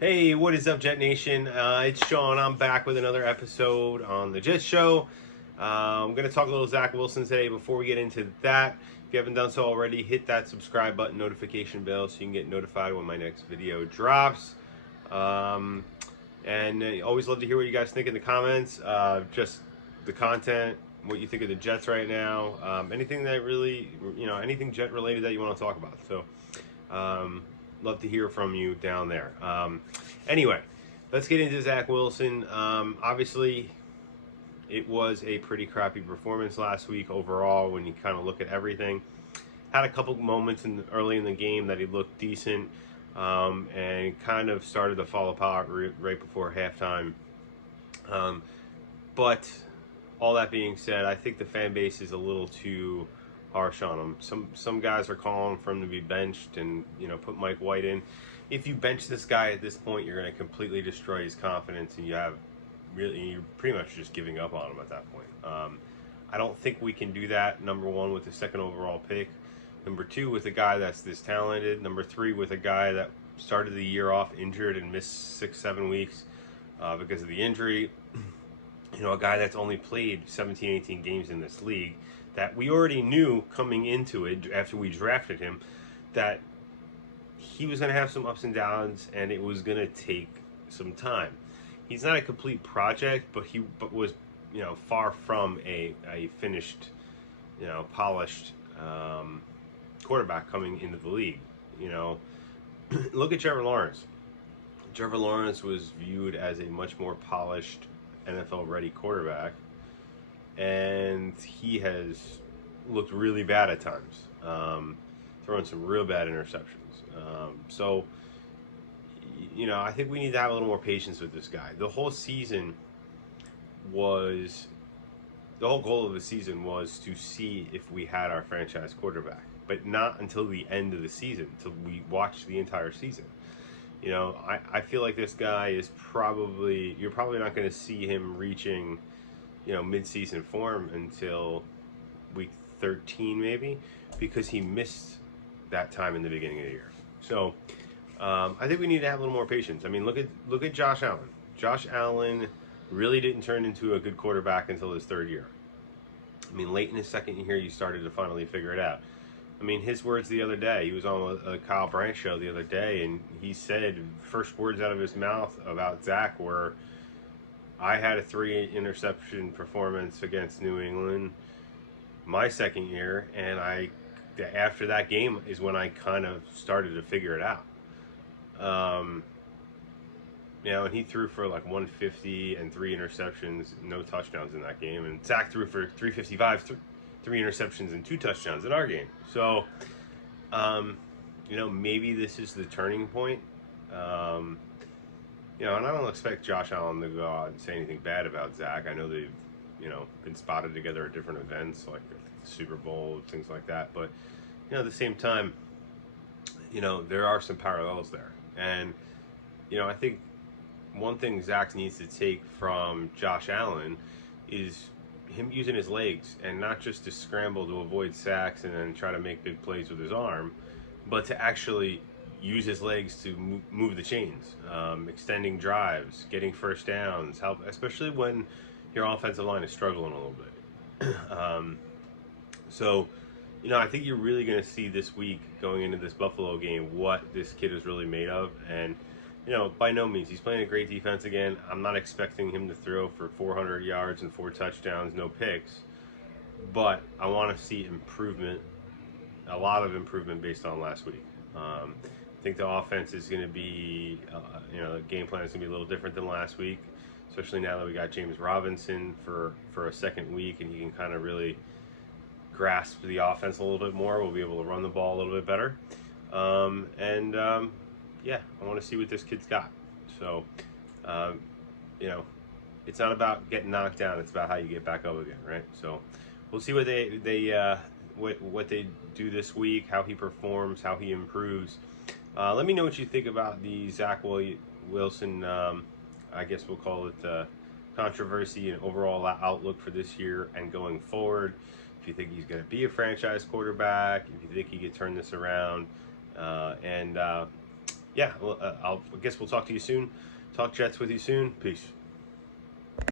Hey, what is up, Jet Nation? It's Sean. I'm back with another episode on the Jet Show. I'm going to talk a little Zach Wilson today. Before we get into that, if you haven't done so already, hit that subscribe button, notification bell, so you can get notified when my next video drops. Um, and always love to hear what you guys think in the comments. Just the content, what you think of the Jets right now, anything that really, anything Jet related that you want to talk about. So, love to hear from you down there. Anyway, let's get into Zach Wilson. Obviously, it was a pretty crappy performance last week overall when you kind of look at everything. Had a couple moments early in the game that he looked decent, and kind of started to fall apart right before halftime. But all that being said, I think the fan base is a little too harsh on him. Some guys are calling for him to be benched and put Mike White in. If you bench this guy at this point, you're going to completely destroy his confidence, and you're pretty much just giving up on him at that point. I don't think we can do that. Number one, with the second overall pick. Number two, with a guy that's this talented. Number three, with a guy that started the year off injured and missed 6-7 weeks because of the injury. A guy that's only played 17, 18 games in this league, that we already knew coming into it after we drafted him that he was going to have some ups and downs and it was going to take some time. He's not a complete project, but he was far from a finished, polished quarterback coming into the league. Look at Trevor Lawrence. Trevor Lawrence was viewed as a much more polished NFL-ready quarterback, and he has looked really bad at times, throwing some real bad interceptions. I think we need to have a little more patience with this guy. The whole goal of the season was to see if we had our franchise quarterback, but not until the end of the season, until we watched the entire season. I feel like this guy is you're probably not going to see him reaching, mid-season form until week 13 maybe, because he missed that time in the beginning of the year. So I think we need to have a little more patience. I mean, look at Josh Allen. Josh Allen really didn't turn into a good quarterback until his third year. I mean, late in his second year, you started to finally figure it out. I mean, his words the other day, he was on a Kyle Brandt show the other day, and he said, first words out of his mouth about Zach were, I had a 3-interception performance against New England my second year, and after that game is when I kind of started to figure it out. And he threw for like 150 and 3 interceptions, no touchdowns in that game, and Zach threw for 355, 3 interceptions and 2 touchdowns in our game. So, maybe this is the turning point. And I don't expect Josh Allen to go out and say anything bad about Zach. I know they've, been spotted together at different events, like the Super Bowl, things like that. But, at the same time, there are some parallels there. And, I think one thing Zach needs to take from Josh Allen is him using his legs, and not just to scramble to avoid sacks and then try to make big plays with his arm, but to actually use his legs to move the chains, extending drives, getting first downs, help, especially when your offensive line is struggling a little bit. I think you're really going to see this week going into this Buffalo game what this kid is really made of. And by no means, he's playing a great defense again. I'm not expecting him to throw for 400 yards and 4 touchdowns, no picks. But I want to see improvement, a lot of improvement based on last week. I think the offense is going to be, the game plan is going to be a little different than last week, especially now that we got James Robinson for a second week, and he can kind of really grasp the offense a little bit more. We'll be able to run the ball a little bit better. I want to see what this kid's got. So, it's not about getting knocked down. It's about how you get back up again, right? So, we'll see what what they do this week, how he performs, how he improves. Let me know what you think about the Zach Wilson, I guess we'll call it controversy and overall outlook for this year and going forward. If you think he's going to be a franchise quarterback, if you think he could turn this around. yeah, well, I guess we'll talk to you soon. Talk Jets with you soon. Peace.